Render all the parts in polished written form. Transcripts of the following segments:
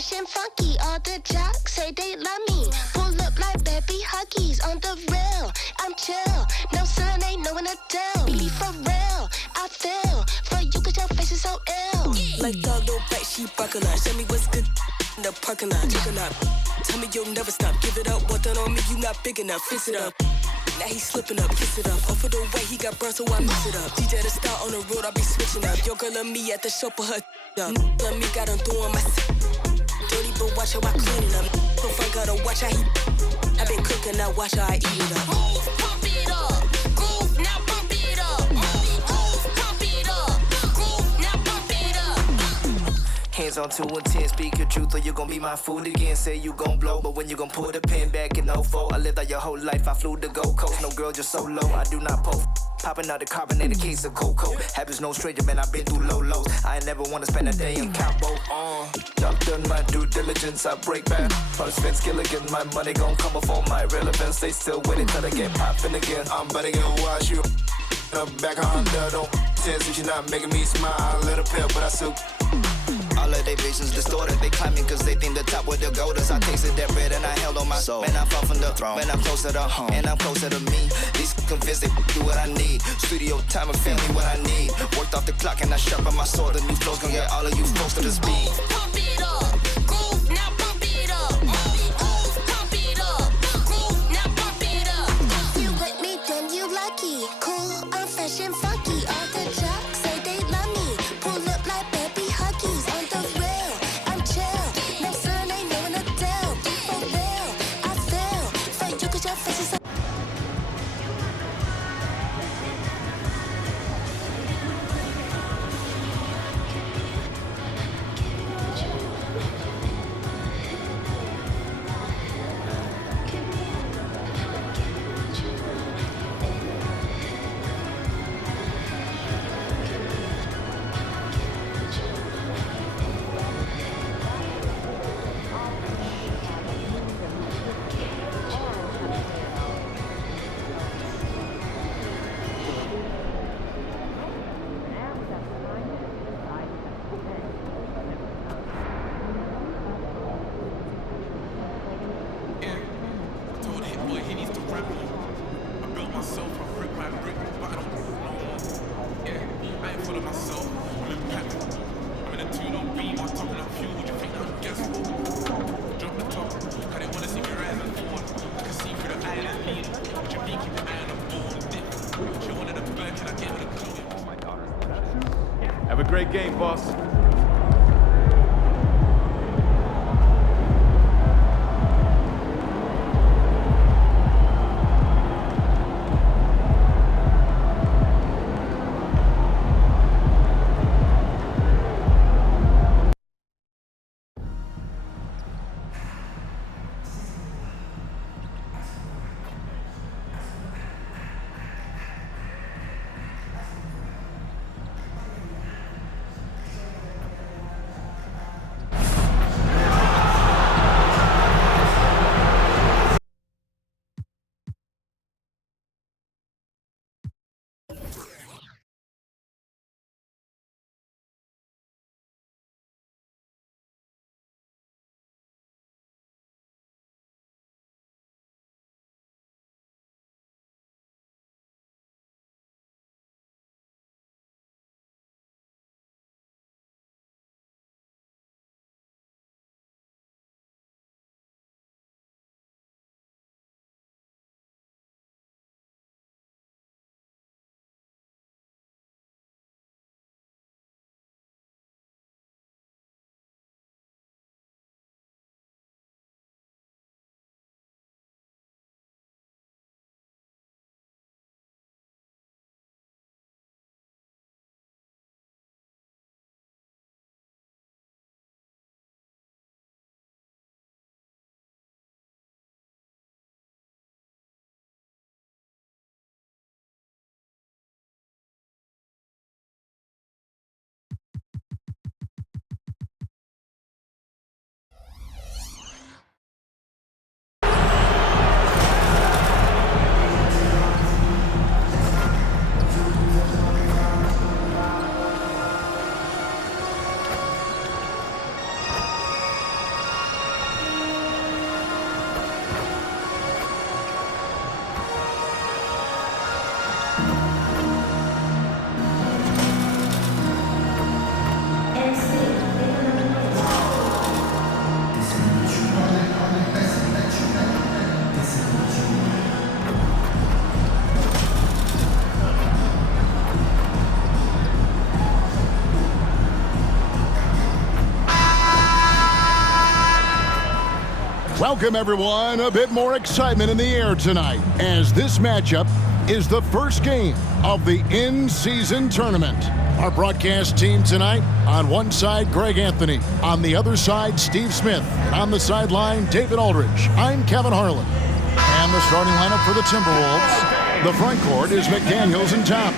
fresh and funky. All the jocks say they love me. Pull up like baby huggies on the real. I'm chill. No sun ain't no one to tell. Be for real. I feel for you 'cause your face is so ill. Like dog, no bite, she barking out. Show me what's good in the parking lot. Chicken up. Tell me you'll never stop. Give it up. What done on me? You not big enough. Fix it up. Now he slipping up, kiss it up. Off of the way he got burned, so I mix it up. DJ the star on the road, I be switching up. Your girl and me at the show for her up. Let me got him doing my dirty, but watch how I clean it up. So fun, gotta watch how he. I been cooking, now watch how I eat it up. Move, pump it up. Groove, now pump it up. Move, pump it up. Groove, now pump it up. Hands on 2 and 10, speak your truth or you gon' be my food again. Say you gon' blow, but when you gon' pull the pin back in 04. I lived out your whole life, I flew to Gold Coast. No girl, just so low, I do not post. Popping out the carbonated case of cocoa. Habits no stranger, man, I've been through low lows. I ain't never wanna spend a day in Cabo. I've done my due diligence, I break back. Plus Vince Gilligan, my money gon' come before my relevance. They still waiting till they get poppin' again. I'm better gonna watch you. Back on under, don't pretend since you're not making me smile. A little pale, but I still. All of their visions distorted. They climbing cause they think the top where the gold is. I tasted that bread and I held on my soul. Man, I fall from the throne. Man, I'm closer to home. And I'm closer to me. These convinced they do what I need. Studio time and family what I need. Worked off the clock and I sharpen my sword. The new flow's gonna get all of you folks to the speed. Pump it up. Groove, now pump it up. Move, pump it up. Groove, now pump it up. If you with me, then you lucky. Cool, I'm fresh and funky. All the jocks say they love me. Pull up like baby huggies on the real. I'm chill. No sun ain't no one to tell. For real, I feel for you 'cause your face is so. Have a great game, boss. Welcome, everyone. A bit more excitement in the air tonight as this matchup is the first game of the in-season tournament. Our broadcast team tonight, on one side, Greg Anthony. On the other side, Steve Smith. On the sideline, David Aldridge. I'm Kevin Harlan. And the starting lineup for the Timberwolves. The front court is McDaniels and Top.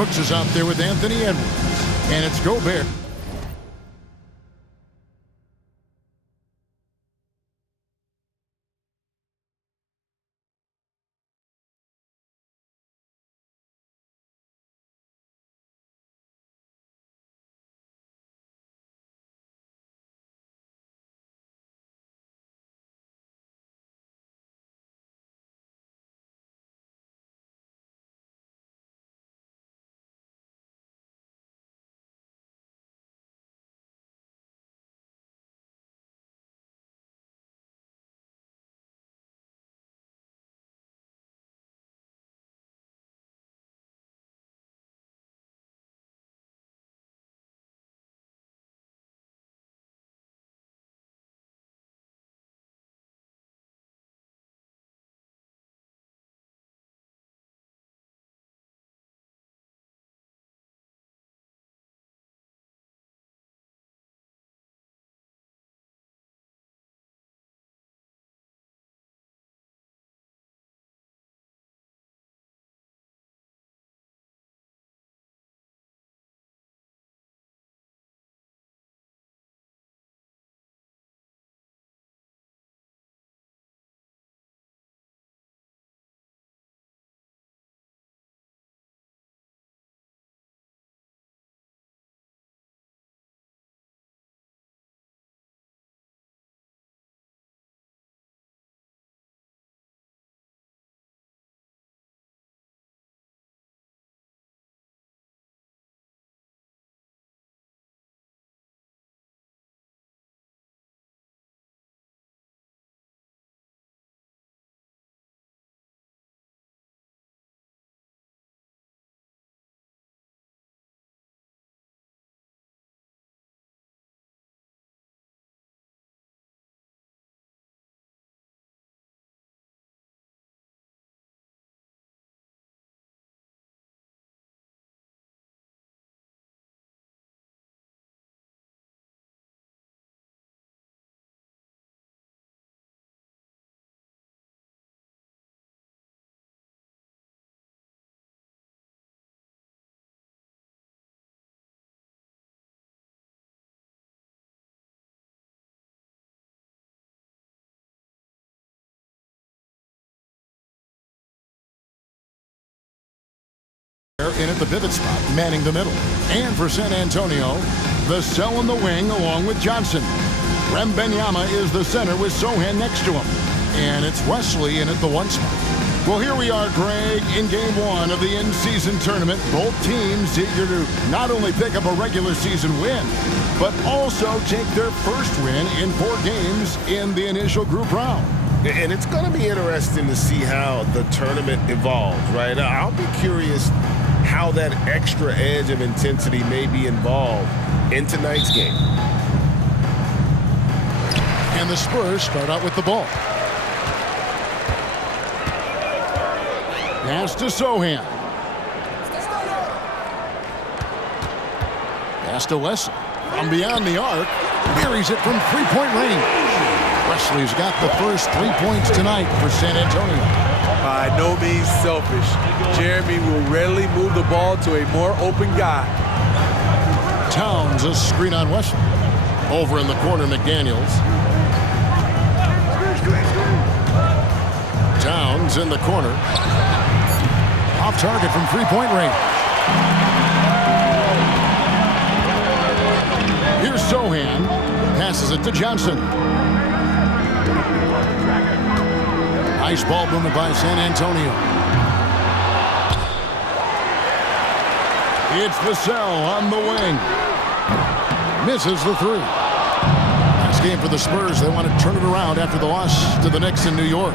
Brooks is out there with Anthony Edwards. And it's Gobert. in at the pivot spot, manning the middle. And for San Antonio, the cell in the wing along with Johnson. Wembanyama is the center with Sohan next to him. And it's Wesley in at the 1 spot. Well, here we are, Greg, in Game 1 of the in-season tournament. Both teams eager to not only pick up a regular season win, but also take their first win in 4 games in the initial group round. And it's going to be interesting to see how the tournament evolves, right? I'll be curious how that extra edge of intensity may be involved in tonight's game. And the Spurs start out with the ball. Pass to Sohan. Pass to Wesley. From beyond the arc, buries it from three-point range. Wesley's got the first 3 points tonight for San Antonio. By no means selfish. Jeremy will readily move the ball to a more open guy. Towns a screen on Wesley. Over in the corner, McDaniels. Towns in the corner. Off target from three-point range. Here's Sohan. Passes it to Johnson. Nice ball movement by San Antonio. It's Vassell on the wing. Misses the 3. Nice game for the Spurs. They want to turn it around after the loss to the Knicks in New York.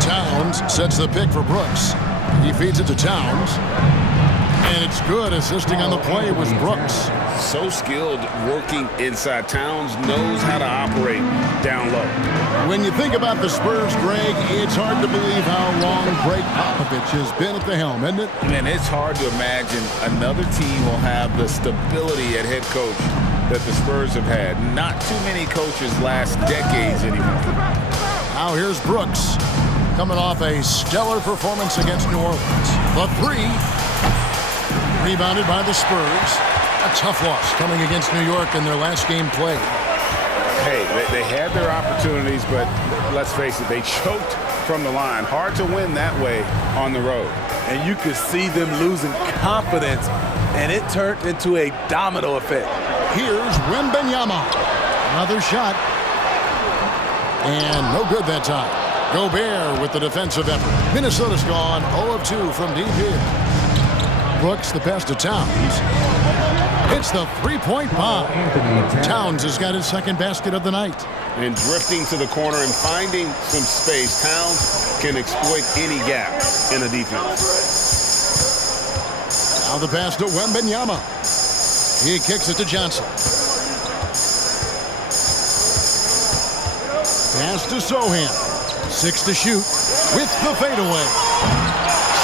Towns sets the pick for Brooks. He feeds it to Towns. And it's good. Assisting on the play was Brooks. So skilled working inside. Towns knows how to operate down low. When you think about the Spurs, Greg, it's hard to believe how long Greg Popovich has been at the helm, isn't it? Man, it's hard to imagine another team will have the stability at head coach that the Spurs have had. Not too many coaches last decades anymore. Now here's Brooks. Coming off a stellar performance against New Orleans. The 3. Rebounded by the Spurs. A tough loss coming against New York in their last game played. Hey, they had their opportunities, but let's face it, they choked from the line. Hard to win that way on the road. And you could see them losing confidence, and it turned into a domino effect. Here's Wembanyama. Another shot. And no good that time. Gobert with the defensive effort. Minnesota's gone 0 of 2 from deep here. Brooks the pass to Towns. It's the three-point bomb. Towns has got his second basket of the night. And drifting to the corner and finding some space. Towns can exploit any gap in a defense. Now the pass to Wembanyama. He kicks it to Johnson. Pass to Sohan. 6 to shoot with the fadeaway.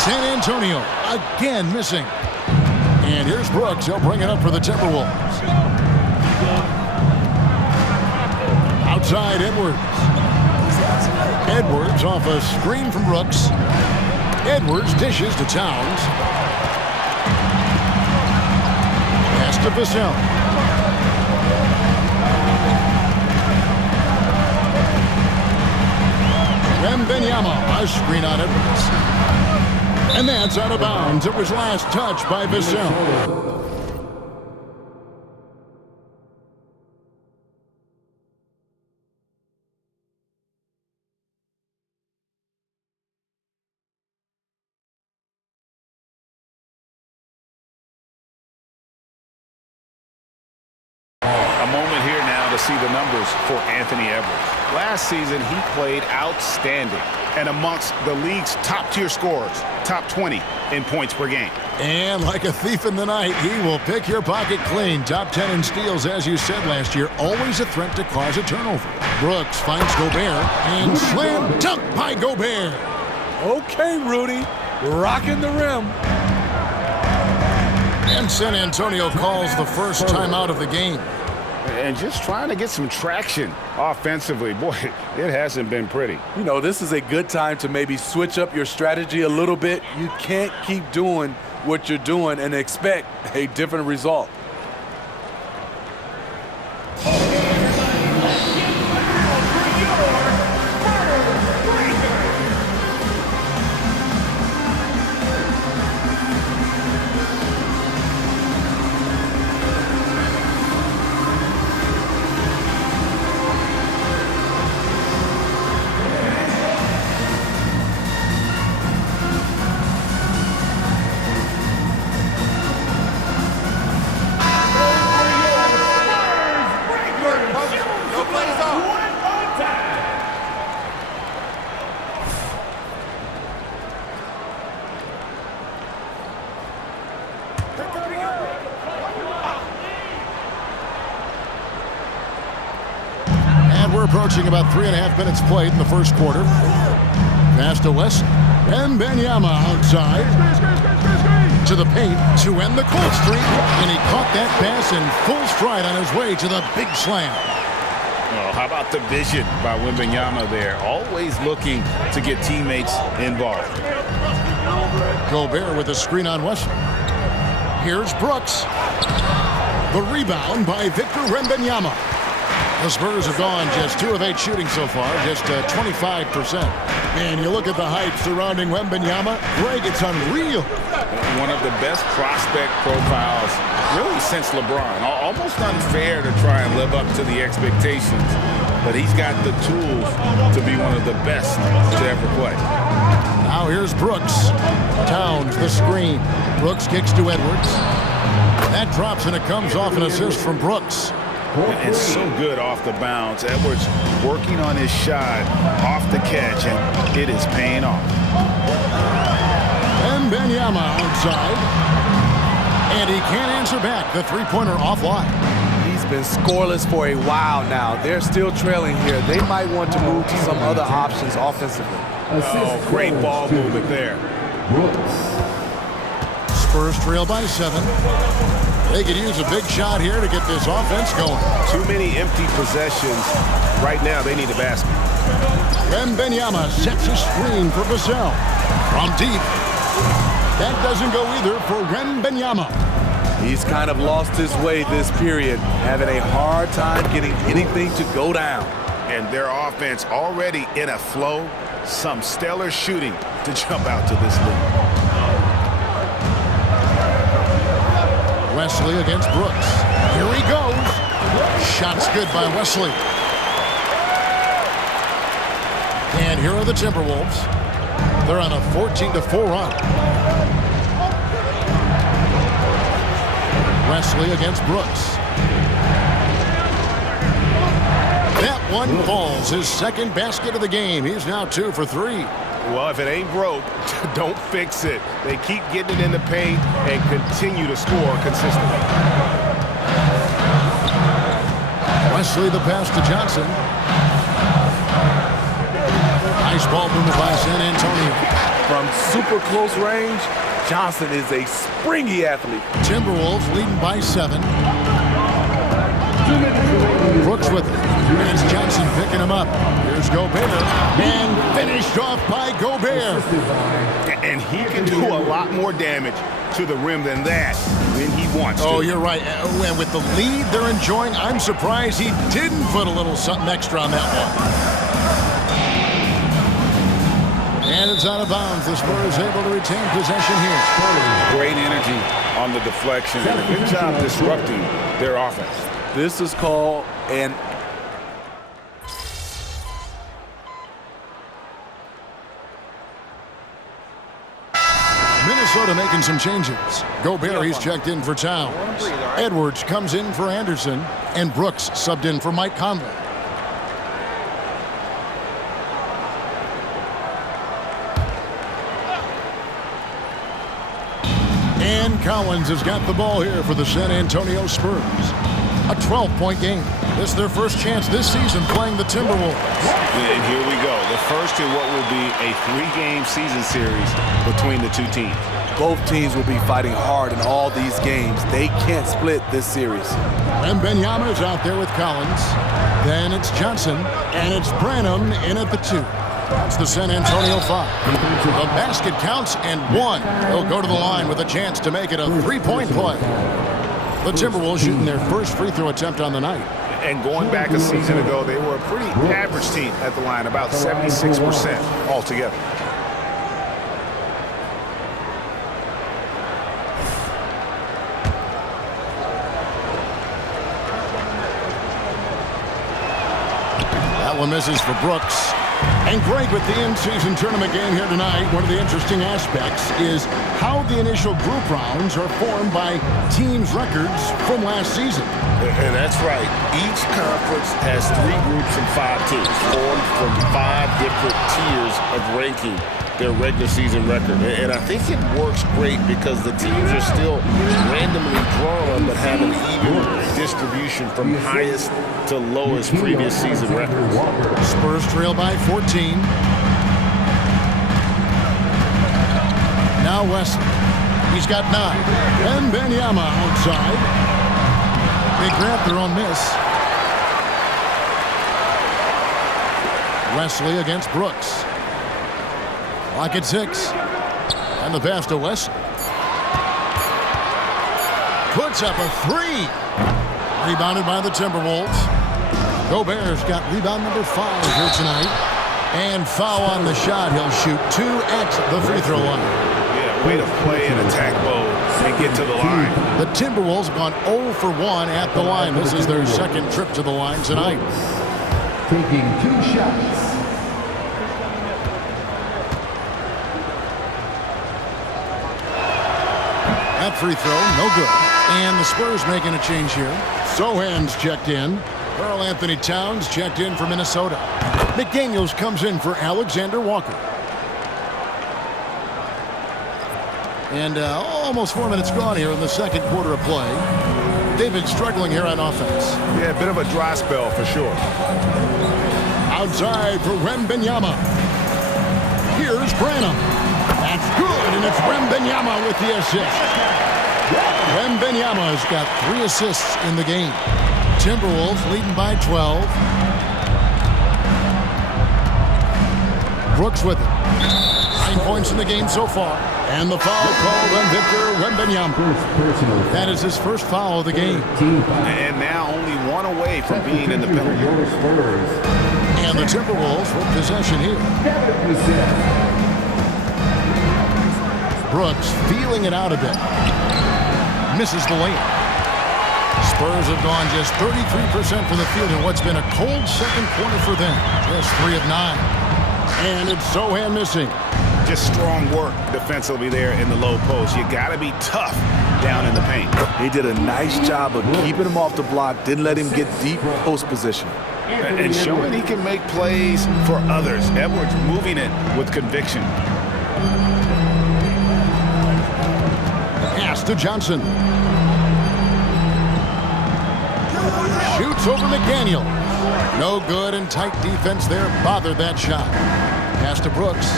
San Antonio again missing. And here's Brooks. He'll bring it up for the Timberwolves. Outside Edwards. Edwards off a screen from Brooks. Edwards dishes to Towns. Pass to Vassell. Wembanyama, a screen on Edwards. And that's out of bounds. It was last touched by Vassell. A moment here now to see the numbers for Anthony Edwards. Last season, he played outstanding and amongst the league's top-tier scorers, top 20 in points per game. And like a thief in the night, he will pick your pocket clean. Top 10 in steals, as you said last year, always a threat to cause a turnover. Brooks finds Gobert and slam dunk by Gobert. Okay, Rudy, rocking the rim. And San Antonio calls the first timeout of the game. And just trying to get some traction offensively. Boy, it hasn't been pretty. You know, this is a good time to maybe switch up your strategy a little bit. You can't keep doing what you're doing and expect a different result. We're approaching about 3.5 minutes played in the first quarter. Pass to West. Wembanyama outside. To the paint to end the cold streak. And he caught that pass in full stride on his way to the big slam. Oh, how about the vision by Wembanyama there? Always looking to get teammates involved. Gobert with a screen on Wesley. Here's Brooks. The rebound by Victor Wembanyama. The Spurs have gone just 2 of 8 shooting so far, just 25%. And you look at the hype surrounding Wembanyama, Greg, it's unreal. One of the best prospect profiles really since LeBron. Almost unfair to try and live up to the expectations, but he's got the tools to be one of the best to ever play. Now here's Brooks. Towns the screen. Brooks kicks to Edwards. That drops and it comes off an assist from Brooks. And so good off the bounce. Edwards working on his shot off the catch, and it is paying off. Wembanyama outside. And he can't answer back. The three-pointer offline. He's been scoreless for a while now. They're still trailing here. They might want to move to some other options offensively. Oh, great ball movement there. Spurs trail by 7. They could use a big shot here to get this offense going. Too many empty possessions. Right now, they need a basket. Wembanyama sets a screen for Vassell. From deep. That doesn't go either for Wembanyama. He's kind of lost his way this period, having a hard time getting anything to go down. And their offense already in a flow. Some stellar shooting to jump out to this lead. Wesley against Brooks. Here he goes. Shot's good by Wesley. And here are the Timberwolves. They're on a 14-4 run. Wesley against Brooks. That one falls. His second basket of the game. He's now 2 for 3. Well, if it ain't broke, don't fix it. They keep getting it in the paint and continue to score consistently. Wesley the pass to Johnson. Nice ball movement by San Antonio. From super close range, Johnson is a springy athlete. Timberwolves leading by 7. Brooks with it. And it's Johnson picking him up. Here's Gobert. And finished off by Gobert. And he can do a lot more damage to the rim than that when he wants to. Oh, you're right. And with the lead they're enjoying, I'm surprised he didn't put a little something extra on that one. And it's out of bounds. The Spurs able to retain possession here. Great energy on the deflection. And a good job disrupting their offense. This is called an Minnesota making some changes. Gobert, he's checked in for Towns. Edwards comes in for Anderson. And Brooks subbed in for Mike Conley. And Collins has got the ball here for the San Antonio Spurs. A 12-point game. This is their first chance this season playing the Timberwolves. And here we go. The first in what will be a 3-game season series between the two teams. Both teams will be fighting hard in all these games. They can't split this series. Wembanyama is out there with Collins. Then it's Johnson. And it's Branham in at the 2. It's the San Antonio 5. The basket counts and 1. They'll go to the line with a chance to make it a 3-point play. The Timberwolves shooting their first free throw attempt on the night. And going back a season ago, they were a pretty average team at the line, about 76% altogether. That one misses for Brooks. And Greg, with the in-season tournament game here tonight, one of the interesting aspects is how the initial group rounds are formed by teams' records from last season. And that's right. Each conference has 3 groups and 5 teams formed from 5 different tiers of ranking their regular season record. And I think it works great because the teams are still randomly drawn but have an even distribution from highest to lowest previous season records. Spurs trail by 14. Now Wesley. He's got 9. And Benyama outside. They grab their own miss. Wesley against Brooks. Clock at 6. And the pass to Wesley. Puts up a 3. Rebounded by the Timberwolves. Gobert's got rebound number 5 here tonight. And foul on the shot. He'll shoot 2 at the free throw line. Yeah, way to play in attack mode and get to the line. The Timberwolves have gone 0 for 1 at the line. This is their second trip to the line tonight. Taking 2 shots. That free throw, no good. And the Spurs making a change here. Sohan's checked in. Karl Anthony Towns checked in for Minnesota. McDaniels comes in for Alexander Walker. And almost 4 minutes gone here in the second quarter of play. They've been struggling here on offense. Yeah, a bit of a dry spell for sure. Outside for Wembanyama. Here's Branham. That's good, and it's Wembanyama with the assist. Wembanyama has got 3 assists in the game. Timberwolves leading by 12. Brooks with it. 9 points in the game so far. And the foul called on Victor Wembanyama. That is his first foul of the game. And now only 1 away from being in the penalty. And the Timberwolves with possession here. Brooks feeling it out a bit. Misses the layup. Spurs have gone just 33% from the field in what's been a cold second quarter for them. Just 3 of 9. And it's Sohan missing. Just strong work defensively there in the low post. You got to be tough down in the paint. They did a nice job of keeping him off the block, didn't let him get deep post position. And showing he can make plays for others. Edwards moving it with conviction. Pass to Johnson. Shoots over McDaniel. No good, and tight defense there bothered that shot. Pass to Brooks.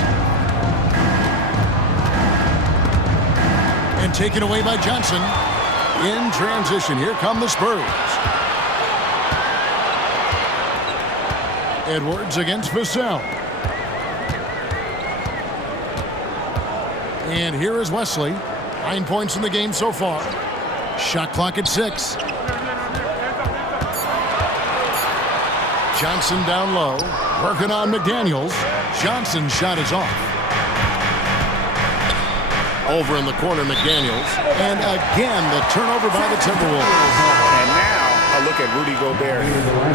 And taken away by Johnson. In transition, here come the Spurs. Edwards against Vassell. And here is Wesley. 9 points in the game so far. Shot clock at 6. Johnson down low. Working on McDaniels. Johnson's shot is off. Over in the corner, McDaniels. And again, the turnover by the Timberwolves. And now a look at Rudy Gobert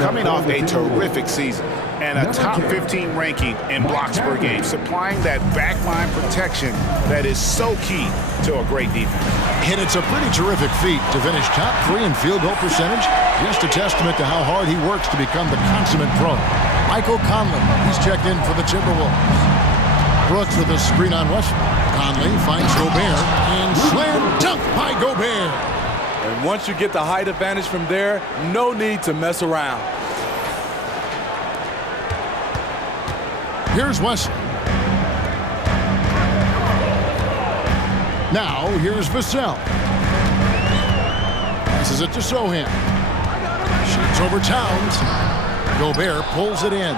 coming off a terrific season and a top 15 ranking in blocks per game, supplying that backline protection that is so key to a great defense. And it's a pretty terrific feat to finish top 3 in field goal percentage. Just a testament to how hard he works to become the consummate pro. Michael Conley, he's checked in for the Timberwolves. Brooks with a screen on Wesley. Conley finds Gobert and slam dunk by Gobert. And once you get the height advantage from there, no need to mess around. Here's Wesley. Now, here's Vassell. Passes it to Sohan. Shoots over Towns. Gobert pulls it in.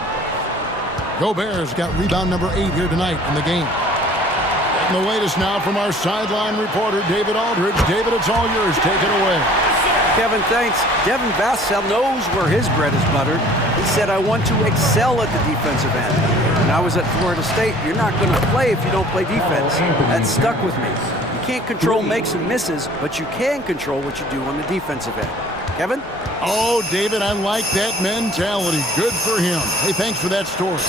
Gobert's got rebound number 8 here tonight in the game. Getting the latest now from our sideline reporter, David Aldridge. David, it's all yours. Take it away. Kevin, thanks. Devin Vassell knows where his bread is buttered. He said, I want to excel at the defensive end. When I was at Florida State, you're not going to play if you don't play defense. That stuck with me. You can't control makes and misses, but you can control what you do on the defensive end. Kevin? Oh, David, I like that mentality. Good for him. Hey, thanks for that story.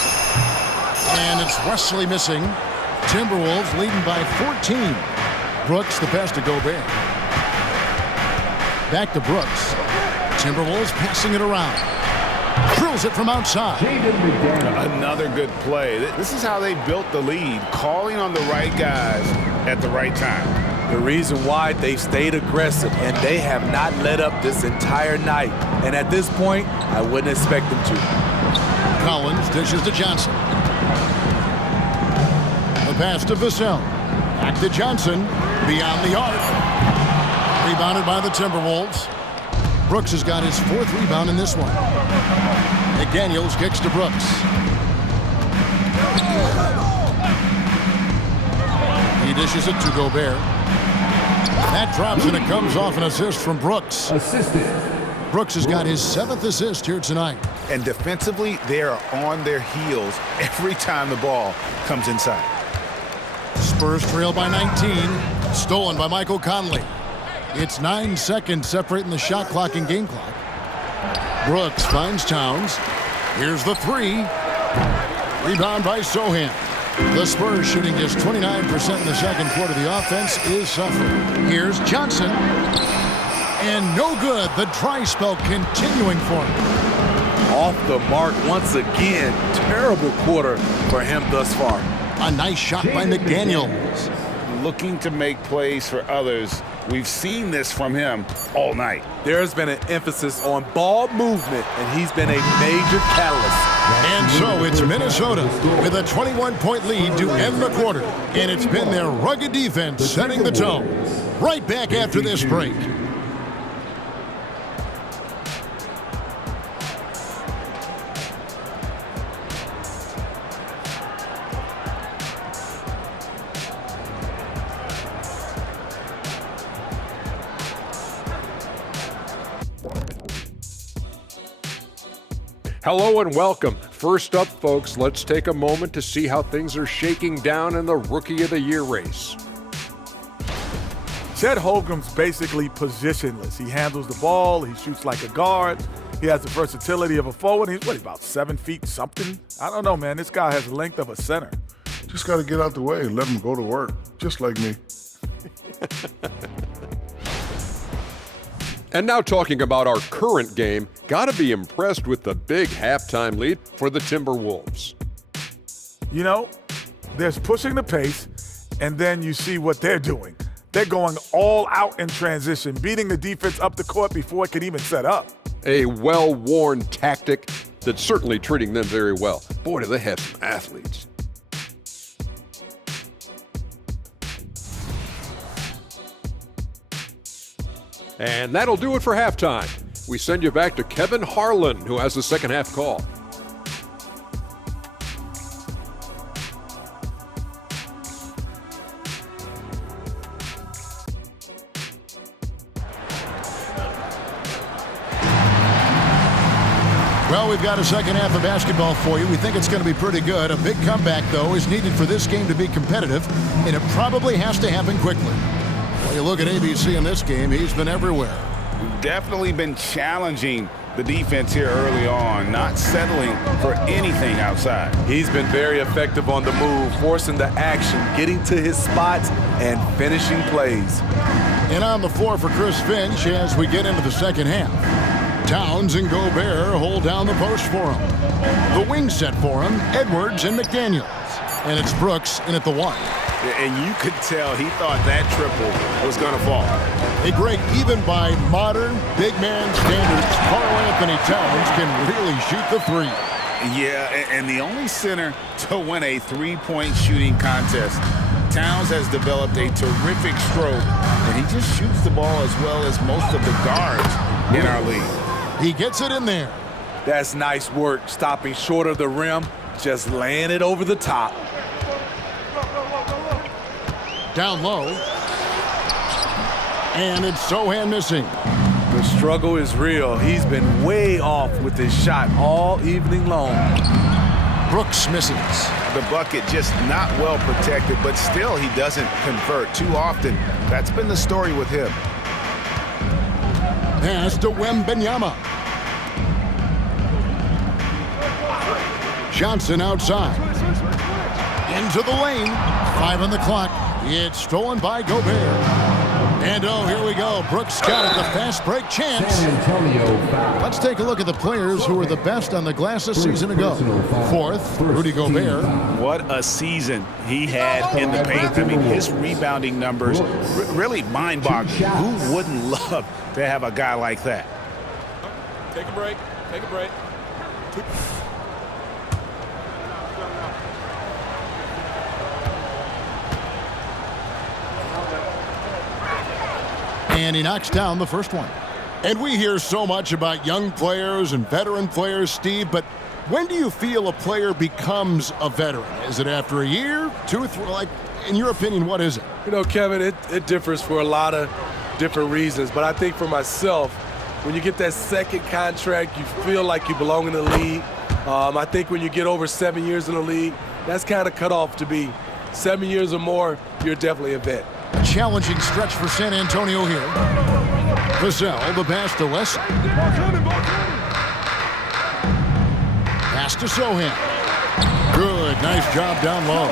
And it's Wesley missing. Timberwolves leading by 14. Brooks, the pass to Gobert. Back to Brooks. Timberwolves passing it around. Drills it from outside. Another good play. This is how they built the lead, calling on the right guys at the right time. The reason why, they stayed aggressive, and they have not let up this entire night. And at this point, I wouldn't expect them to. Collins dishes to Johnson. The pass to Vassell. Back to Johnson. Beyond the arc. Rebounded by the Timberwolves. Brooks has got his 4th rebound in this one. McDaniels kicks to Brooks. He dishes it to Gobert. That drops and it comes off an assist from Brooks. Assisted. Brooks has got his 7th assist here tonight. And defensively, they are on their heels every time the ball comes inside. Spurs trail by 19. Stolen by Michael Conley. It's 9 seconds separating the shot clock and game clock. Brooks finds Towns. Here's the 3. Rebound by Sohan. The Spurs shooting just 29% in the second quarter. The offense is suffering. Here's Johnson. And no good. The dry spell continuing for him. Off the mark once again. Terrible quarter for him thus far. A nice shot by McDaniels. Looking to make plays for others. We've seen this from him all night. There's been an emphasis on ball movement, and he's been a major catalyst. And so it's Minnesota with a 21-point lead to end the quarter. And it's been their rugged defense setting the tone. Right back after this break. Hello and welcome. First up, folks, let's take a moment to see how things are shaking down in the Rookie of the Year race. Chet Holmgren's basically positionless. He handles the ball. He shoots like a guard. He has the versatility of a forward. He's about 7 feet something? I don't know, man. This guy has the length of a center. Just got to get out the way and let him go to work, just like me. And now talking about our current game, gotta be impressed with the big halftime lead for the Timberwolves. You know, there's pushing the pace, and then you see what they're doing. They're going all out in transition, beating the defense up the court before it can even set up. A well-worn tactic that's certainly treating them very well. Boy, do they have some athletes. And that'll do it for halftime. We send you back to Kevin Harlan, who has the second half call. Well, we've got a second half of basketball for you. We think it's going to be pretty good. A big comeback, though, is needed for this game to be competitive, and it probably has to happen quickly. Well, you look at ABC in this game, he's been everywhere. Definitely been challenging the defense here early on, not settling for anything outside. He's been very effective on the move, forcing the action, getting to his spots, and finishing plays. And on the floor for Chris Finch as we get into the second half. Towns and Gobert hold down the post for him. The wing set for him, Edwards and McDaniels. And it's Brooks in at the 1. And you could tell he thought that triple was going to fall. Hey, Greg, even by modern big man standards, Karl Anthony Towns can really shoot the 3. Yeah, and the only center to win a three-point shooting contest. Towns has developed a terrific stroke, and he just shoots the ball as well as most of the guards in our league. He gets it in there. That's nice work, stopping short of the rim, just laying it over the top. Down low. And it's Sohan missing. The struggle is real. He's been way off with his shot all evening long. Brooks misses. The bucket just not well protected, but still he doesn't convert too often. That's been the story with him. Pass to Wembanyama. Johnson outside. Into the lane. 5 on the clock. It's stolen by Gobert. And oh, here we go. Brooks got it, the fast break chance. San Antonio foul. Let's take a look at the players who were the best on the glass a season ago. Fourth, Rudy Gobert. What a season he had in the paint. I mean, his rebounding numbers really mind-boggling. Who wouldn't love to have a guy like that? Take a break. Take a break. And he knocks down the first one. And we hear so much about young players and veteran players, Steve, but when do you feel a player becomes a veteran? Is it after a year, 2 or 3? Like, in your opinion, what is it? You know, Kevin, it differs for a lot of different reasons. But I think for myself, when you get that second contract, you feel like you belong in the league. I think when you get over 7 years in the league, that's kind of cut off to be 7 years or more, you're definitely a vet. A challenging stretch for San Antonio here. Vassell, the pass to West. Pass to Sohan. Good, nice job down low.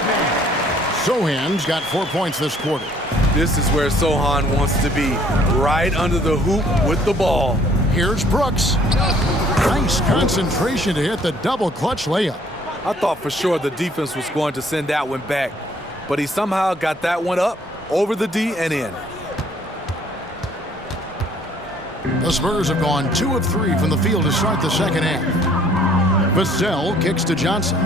Sohan's got 4 points this quarter. This is where Sohan wants to be, right under the hoop with the ball. Here's Brooks. Nice concentration to hit the double clutch layup. I thought for sure the defense was going to send that one back, but he somehow got that one up, over the D and in. The Spurs have gone 2 of 3 from the field to start the second half. Vassell kicks to Johnson.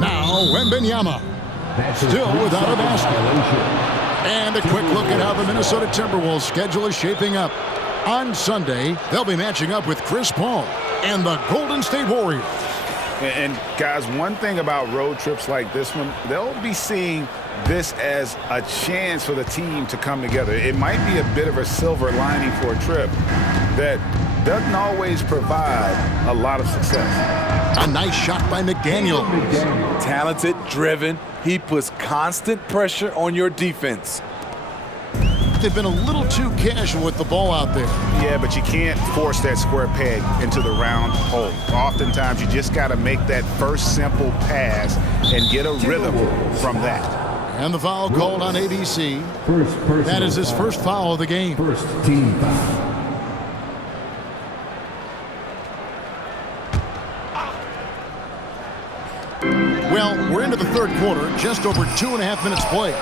Now Wembanyama. Still without a basket. And a quick look at how the Minnesota Timberwolves schedule is shaping up. On Sunday, they'll be matching up with Chris Paul and the Golden State Warriors. And guys, one thing about road trips like this one, they'll be seeing this as a chance for the team to come together. It might be a bit of a silver lining for a trip that doesn't always provide a lot of success. A nice shot by McDaniel. Talented, driven. He puts constant pressure on your defense. They've been a little too casual with the ball out there. Yeah, but you can't force that square peg into the round hole. Oftentimes, you just got to make that first simple pass and get a rhythm from that. And the foul called on ABC. That is his first foul of the game. First team foul. Well, we're into the third quarter, just over 2.5 minutes played.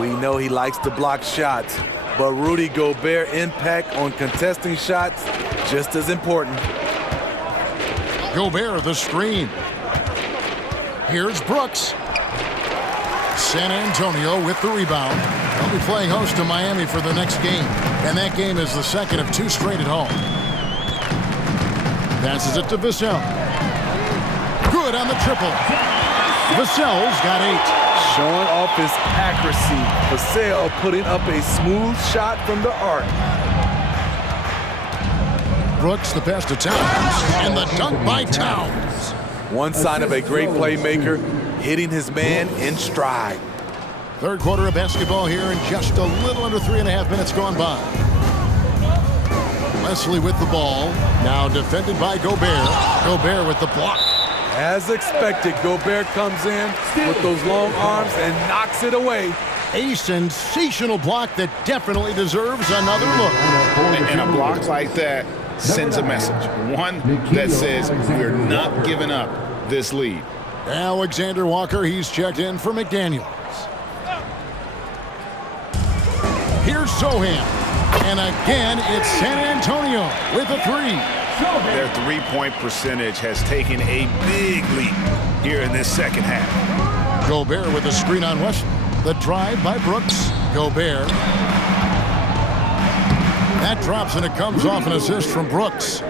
We know he likes to block shots, but Rudy Gobert's impact on contesting shots just as important. Gobert the screen. Here's Brooks. San Antonio with the rebound. They'll be playing host to Miami for the next game, and that game is the second of 2 straight at home. Passes it to Vassell. Good on the triple. Vassell's got 8. Showing off his accuracy. Vassell putting up a smooth shot from the arc. Brooks the pass to Towns, and the dunk by Towns. One sign of a great playmaker, hitting his man in stride. Third quarter of basketball here, and just a little under 3.5 minutes gone by. Wesley with the ball, now defended by Gobert. Gobert with the block. As expected, Gobert comes in with those long arms and knocks it away. A sensational block that definitely deserves another look. And a block like that sends a message. One that says we're not giving up this lead. Alexander Walker, he's checked in for McDaniels. Here's Sohan. And again, it's San Antonio with a 3. Their three-point percentage has taken a big leap here in this second half. Gobert with a screen on Wesley. The drive by Brooks. Gobert. That drops and it comes off an assist from Brooks.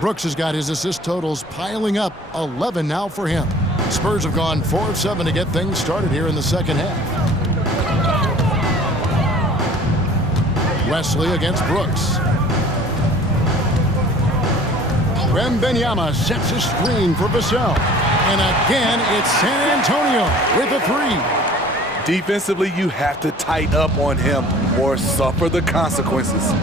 Brooks has got his assist totals piling up. 11 now for him. Spurs have gone 4 of 7 to get things started here in the second half. Wesley against Brooks. Wembanyama sets a screen for Vassell. And again, it's San Antonio with a 3. Defensively, you have to tighten up on him or suffer the consequences.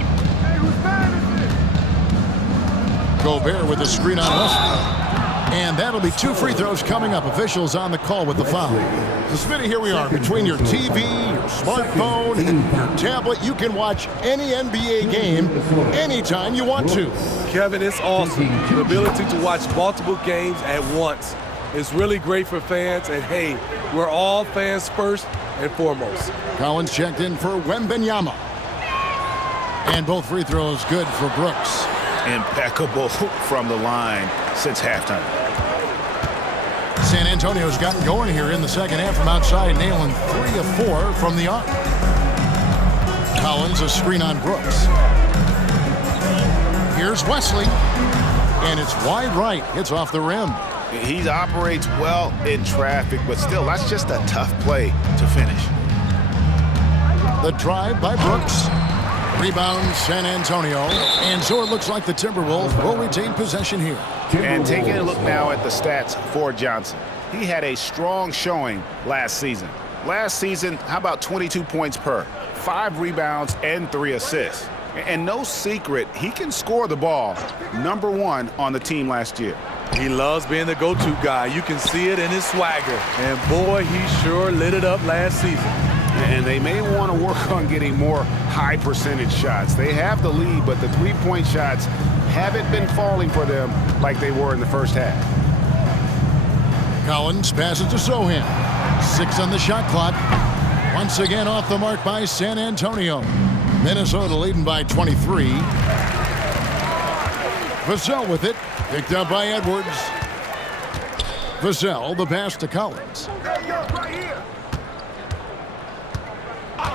Gobert with a screen on Wesley. And that'll be 2 free throws coming up. Officials on the call with the foul. So, Smitty, here we are. Between your TV, your smartphone, and your tablet, you can watch any NBA game anytime you want to. Kevin, it's awesome. The ability to watch multiple games at once is really great for fans. And, hey, we're all fans first and foremost. Collins checked in for Wembanyama. And both free throws good for Brooks. Impeccable from the line since halftime. San Antonio's gotten going here in the second half from outside, nailing 3 of 4 from the arc. Collins, a screen on Brooks. Here's Wesley. And it's wide right. Hits off the rim. He operates well in traffic, but still, that's just a tough play to finish. The drive by Brooks. Rebound San Antonio. And so it looks like the Timberwolves will retain possession here. And taking a look now at the stats for Johnson. He had a strong showing last season. Last season, how about 22 points per, 5 rebounds, and 3 assists. And no secret, he can score the ball. #1 on the team last year. He loves being the go-to guy. You can see it in his swagger. And, boy, he sure lit it up last season. And they may want to work on getting more high-percentage shots. They have the lead, but the three-point shots haven't been falling for them like they were in the first half. Collins passes to Sohan. 6 on the shot clock. Once again off the mark by San Antonio. Minnesota leading by 23. Vassell with it. Picked up by Edwards. Vassell, the pass to Collins.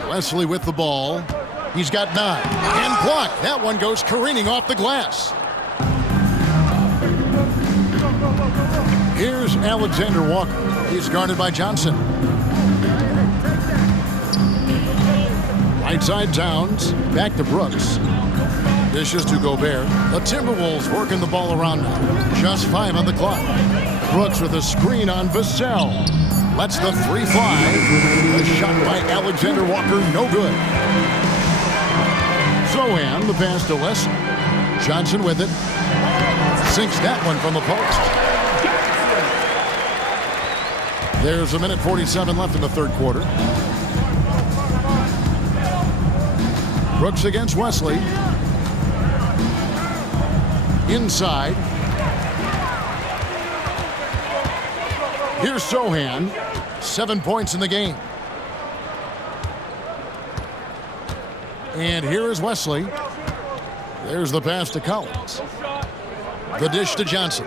Wesley with the ball. He's got 9. And blocked. That one goes careening off the glass. Here's Alexander Walker. He's guarded by Johnson. Right side Towns. Back to Brooks. Dishes to Gobert. The Timberwolves working the ball around now. Just 5 on the clock. Brooks with a screen on Vassell. Lets the 3 fly. The shot by Alexander Walker, no good. Sohan, the pass to Leslie. Johnson with it. Sinks that one from the post. There's 1:47 left in the third quarter. Brooks against Wesley. Inside. Here's Sohan. 7 points in the game. And here is Wesley. There's the pass to Collins. The dish to Johnson.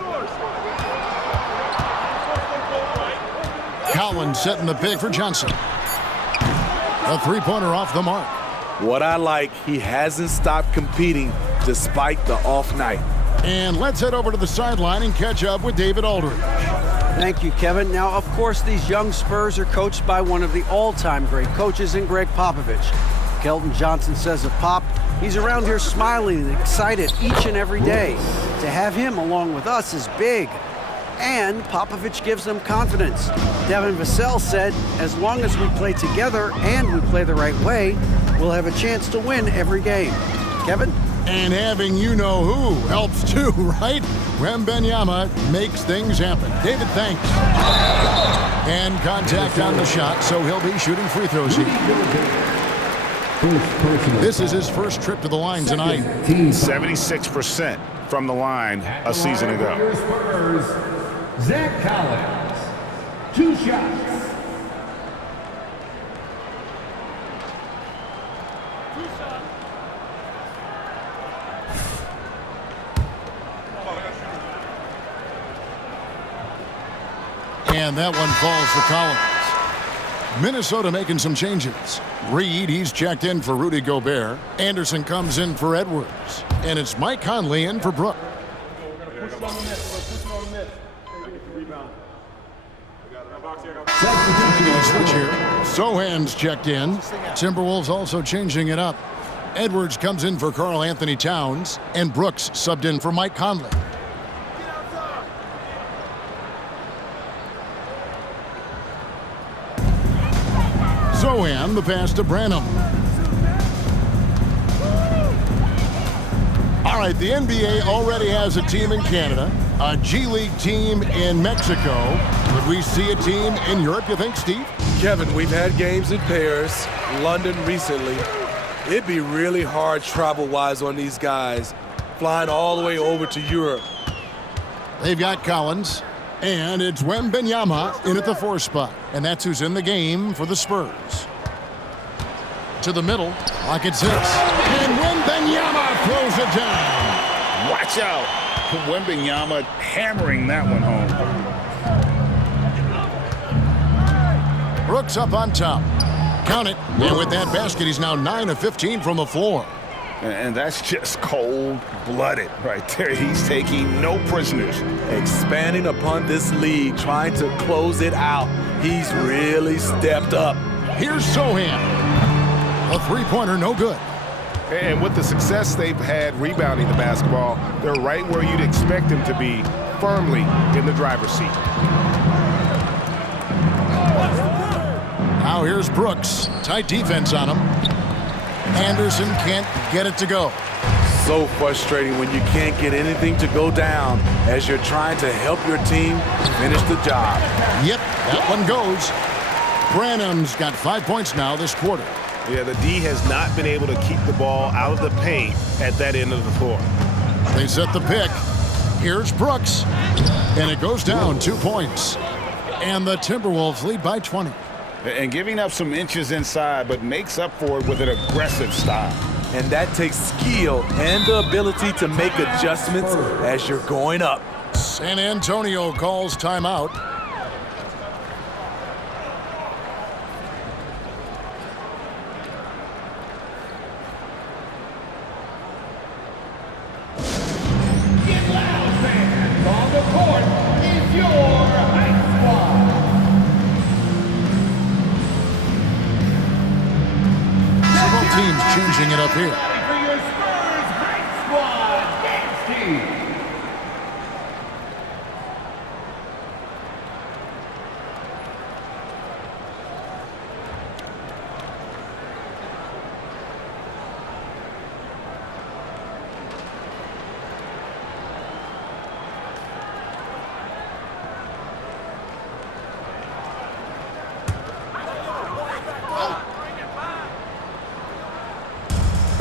Collins setting the pick for Johnson. A 3-pointer off the mark. What I like, he hasn't stopped competing despite the off night. And let's head over to the sideline and catch up with David Aldridge. Thank you, Kevin. Now, of course, these young Spurs are coached by one of the all-time great coaches in Greg Popovich. Keldon Johnson says of Pop, he's around here smiling and excited each and every day. To have him along with us is big. And Popovich gives them confidence. Devin Vassell said, as long as we play together and we play the right way, we'll have a chance to win every game. Kevin? And having you-know-who helps too, right? Wembanyama makes things happen. David, thanks. And contact on the shot, so he'll be shooting free throws here. This is his first trip to the line tonight. 76% from the line a season ago. Zach Collins, 2 shots. And that one falls for Collins. Minnesota making some changes. Reed, he's checked in for Rudy Gobert. Anderson comes in for Edwards. And it's Mike Conley in for Brooks. Switch here. Sohan's checked in. Timberwolves also changing it up. Edwards comes in for Karl Anthony Towns. And Brooks subbed in for Mike Conley. Sohan, the pass to Branham. All right, the NBA already has a team in Canada. A G League team in Mexico. Would we see a team in Europe, you think, Steve? Kevin, we've had games in Paris, London recently. It'd be really hard travel-wise on these guys, flying all the way over to Europe. They've got Collins, and it's Wembanyama in at the 4 spot. And that's who's in the game for the Spurs. To the middle, like it's 6. And Wembanyama throws it down. Watch out. Wembanyama hammering that one home. Brooks up on top. Count it. And with that basket, he's now 9 of 15 from the floor. And that's just cold-blooded right there. He's taking no prisoners. Expanding upon this lead, trying to close it out. He's really stepped up. Here's Sohan. A three-pointer, no good. And with the success they've had rebounding the basketball, they're right where you'd expect them to be, firmly in the driver's seat. Now here's Brooks. Tight defense on him. Anderson can't get it to go. So frustrating when you can't get anything to go down as you're trying to help your team finish the job. Yep, that one goes. Branham's got 5 points now this quarter. Yeah, the D has not been able to keep the ball out of the paint at that end of the floor. They set the pick. Here's Brooks. And it goes down 2 points. And the Timberwolves lead by 20. And giving up some inches inside, but makes up for it with an aggressive style. And that takes skill and the ability to make adjustments as you're going up. San Antonio calls timeout. Teams changing it up here. For your Spurs Hype Squad dance team.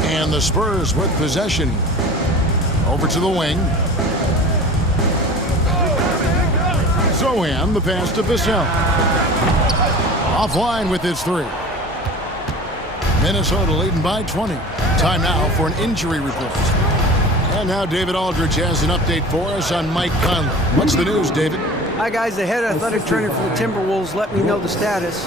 And the Spurs with possession. Over to the wing. Zohan, the pass to Vassell. Offline with his 3. Minnesota leading by 20. Time now for an injury report. And now David Aldridge has an update for us on Mike Conley. What's the news, David? Hi, guys. The head athletic trainer for the Timberwolves let me know the status.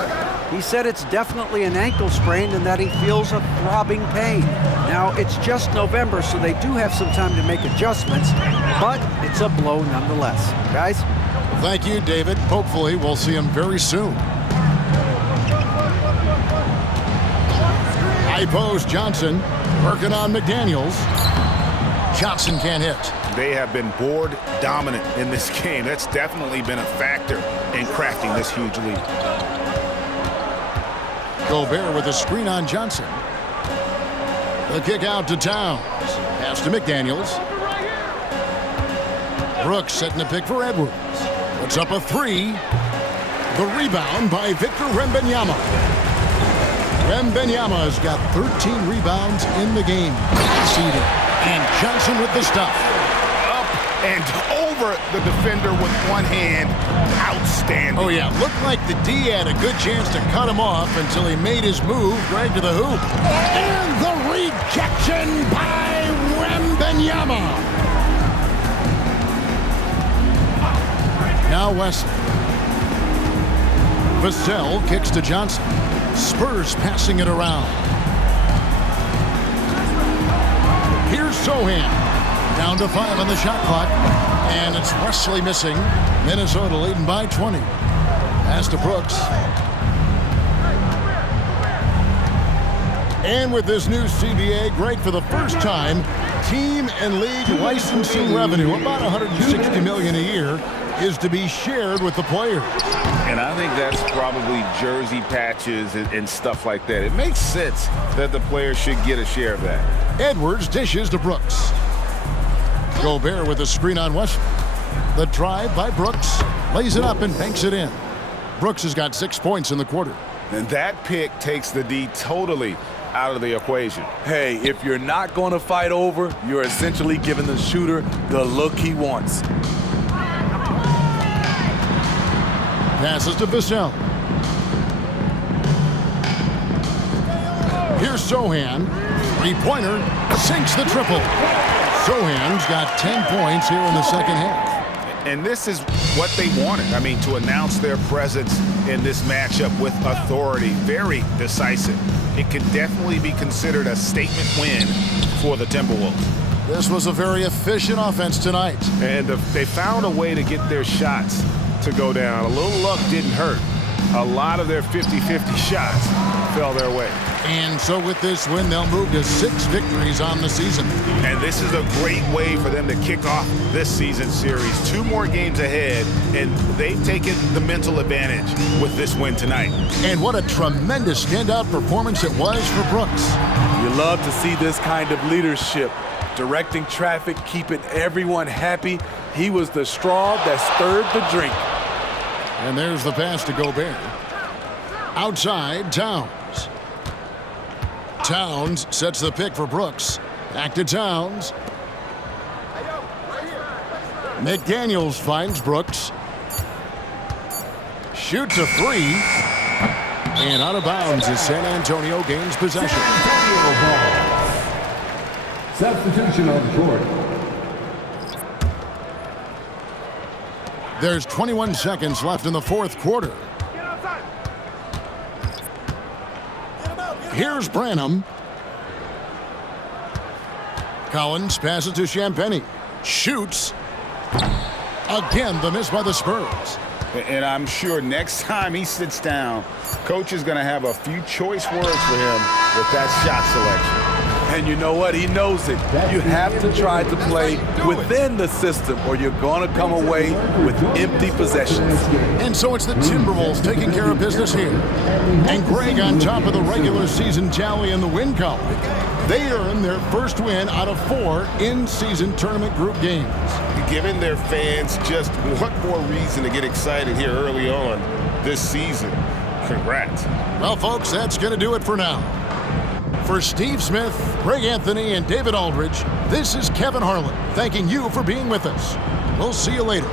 He said it's definitely an ankle sprain and that he feels a throbbing pain. Now, it's just November, so they do have some time to make adjustments, but it's a blow nonetheless. Guys? Well, thank you, David. Hopefully, we'll see him very soon. High post, Johnson working on McDaniels. Johnson can't hit. They have been board dominant in this game. That's definitely been a factor in crafting this huge lead. Gobert with a screen on Johnson. The kick out to Towns. Pass to McDaniels. Brooks setting the pick for Edwards. Puts up a 3. The rebound by Victor Wembanyama. Wembanyama's got 13 rebounds in the game. Seated. And Johnson with the stuff. Up and over the defender with one hand. Outstanding. Oh, yeah. Looked like the D had a good chance to cut him off until he made his move right to the hoop. And the rejection by Wembanyama. Now Wesley. Vassell kicks to Johnson. Spurs passing it around. Here's Sohan. Down to 5 on the shot clock. And it's Wesley missing. Minnesota leading by 20. Pass to Brooks. And with this new CBA, Greg, for the first time, team and league licensing revenue, about $160 million a year, is to be shared with the players. And I think that's probably jersey patches and stuff like that. It makes sense that the players should get a share of that. Edwards dishes to Brooks. Gobert with a screen on Wesley. The drive by Brooks. Lays it up and banks it in. Brooks has got 6 points in the quarter. And that pick takes the D totally out of the equation. Hey, if you're not going to fight over, you're essentially giving the shooter the look he wants. Passes to Vassell. Here's Sohan. Three-pointer. Sinks the triple. Sohan's got 10 points here in the second half. And this is what they wanted. I mean, to announce their presence in this matchup with authority. Very decisive. It can definitely be considered a statement win for the Timberwolves. This was a very efficient offense tonight. And they found a way to get their shots to go down. A little luck didn't hurt. A lot of their 50-50 shots fell their way. And so with this win, they'll move to 6 victories on the season. And this is a great way for them to kick off this season series. 2 more games ahead, and they've taken the mental advantage with this win tonight. And what a tremendous standout performance it was for Brooks. You love to see this kind of leadership. Directing traffic, keeping everyone happy. He was the straw that stirred the drink. And there's the pass to Gobert. Outside, Towns. Towns sets the pick for Brooks. Back to Towns. McDaniels finds Brooks. Shoots a 3. And out of bounds as San Antonio gains possession. Substitution on the court. There's 21 seconds left in the fourth quarter. Here's Branham. Collins passes to Champagny. Shoots. Again, the miss by the Spurs. And I'm sure next time he sits down, coach is going to have a few choice words for him with that shot selection. And you know what? He knows it. You have to try to play within the system or you're going to come away with empty possessions. And so it's the Timberwolves taking care of business here. And Greg on top of the regular season tally in the win column. They earn their first win out of 4 in-season tournament group games. Giving their fans just one more reason to get excited here early on this season. Congrats. Well, folks, that's going to do it for now. For Steve Smith, Greg Anthony, and David Aldridge, this is Kevin Harlan, thanking you for being with us. We'll see you later.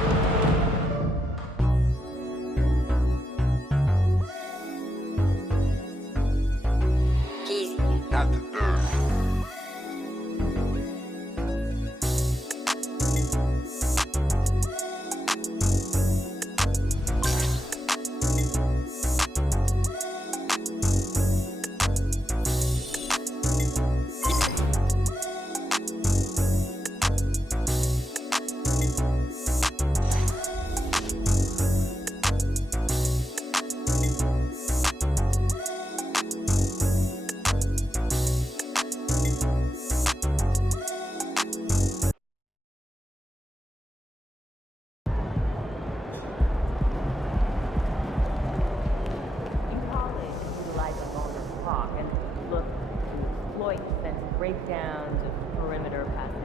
breakdowns of perimeter passes.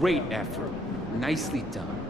Great effort. Nicely done.